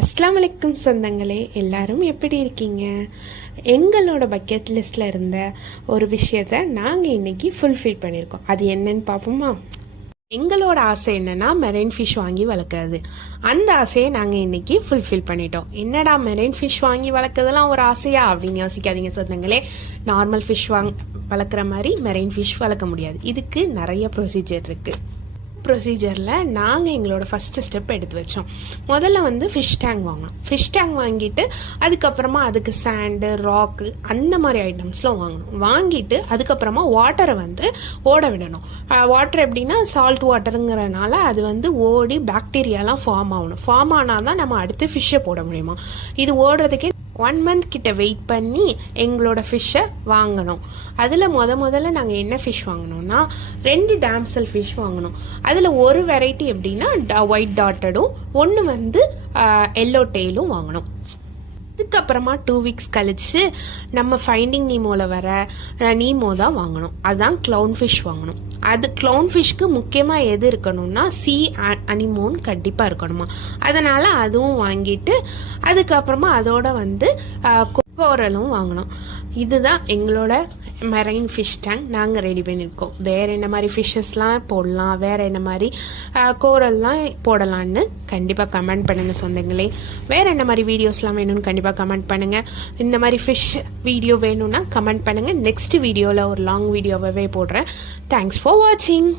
அஸ்ஸலாமு அலைக்கும் சொந்தங்களே, எல்லாரும் எப்படி இருக்கீங்க? எங்களோட பக்கெட் லிஸ்ட்டில் இருந்த ஒரு விஷயத்தை நாங்கள் இன்றைக்கி ஃபுல்ஃபில் பண்ணியிருக்கோம். அது என்னன்னு பார்ப்போமா? எங்களோட ஆசை என்னென்னா மெரைன் ஃபிஷ் வாங்கி வளர்க்குறது. அந்த ஆசையை நாங்கள் இன்றைக்கி ஃபுல்ஃபில் பண்ணிட்டோம். என்னடா மெரைன் ஃபிஷ் வாங்கி வளர்க்குறதுலாம் ஒரு ஆசையா அப்படின்னு யோசிக்காதீங்க சொந்தங்களே. நார்மல் ஃபிஷ் வளர்க்குற மாதிரி மெரைன் ஃபிஷ் வளர்க்க முடியாது. இதுக்கு நிறைய ப்ரொசீஜர் இருக்குது. ப்ரொசீஜரில் நாங்கள் எங்களோட ஃபஸ்ட்டு ஸ்டெப் எடுத்து வச்சோம். முதல்ல ஃபிஷ் டேங்க் வாங்கணும். ஃபிஷ் டேங்க் வாங்கிட்டு அதுக்கப்புறமா அதுக்கு சாண்டு, ராக்கு அந்த மாதிரி ஐட்டம்ஸ்லாம் வாங்கணும். வாங்கிட்டு அதுக்கப்புறமா வாட்டரை ஓட விடணும். வாட்டர் எப்படின்னா சால்ட் வாட்டருங்கிறனால அது ஓடி பாக்டீரியாலாம் ஃபார்ம் ஆகணும். ஃபார்ம் ஆனால் தான் நம்ம அடுத்து ஃபிஷ்ஷை போட முடியுமா. இது ஓடுறதுக்கே 1 month கிட்ட வெயிட் பண்ணி எங்களோட ஃபிஷ்ஷை வாங்கணும். அதில் முதல்ல நாங்கள் என்ன ஃபிஷ் வாங்கினோம்னா 2 டேம்சல் ஃபிஷ் வாங்கினோம். அதில் ஒரு வெரைட்டி எப்படின்னா ஒயிட் டாட்டடும், ஒன்று எல்லோ டெயிலும் வாங்கினோம். அதுக்கப்புறமா 2 weeks கழித்து நம்ம ஃபைண்டிங் நீமோவில் வர நீமோ தான் வாங்கணும். அதுதான் க்ளவுன் ஃபிஷ் வாங்கணும். அது க்ளவுன் ஃபிஷ்க்கு முக்கியமாக எது இருக்கணும்னா சீ அனிமோன் கண்டிப்பாக இருக்கணுமா. அதனால் அதுவும் வாங்கிட்டு அதுக்கப்புறமா அதோட கோரலும் வாங்கணும். இதுதான் எங்களோட மெரைன் ஃபிஷ் டேங்க் நாங்கள் ரெடி பண்ணியிருக்கோம். வேறு என்ன மாதிரி ஃபிஷ்ஷஸ்லாம் போடலாம், வேறு என்ன மாதிரி கோரல்லாம் போடலான்னு கண்டிப்பாக கமெண்ட் பண்ணுங்கள் சொந்தங்களே. வேறு என்ன மாதிரி வீடியோஸ்லாம் வேணும்னு கண்டிப்பாக கமெண்ட் பண்ணுங்கள். இந்த மாதிரி ஃபிஷ் வீடியோ வேணும்னா கமெண்ட் பண்ணுங்கள். நெக்ஸ்ட் வீடியோவில் ஒரு லாங் வீடியோவே போடுறேன். தேங்க்ஸ் ஃபார் வாட்சிங்.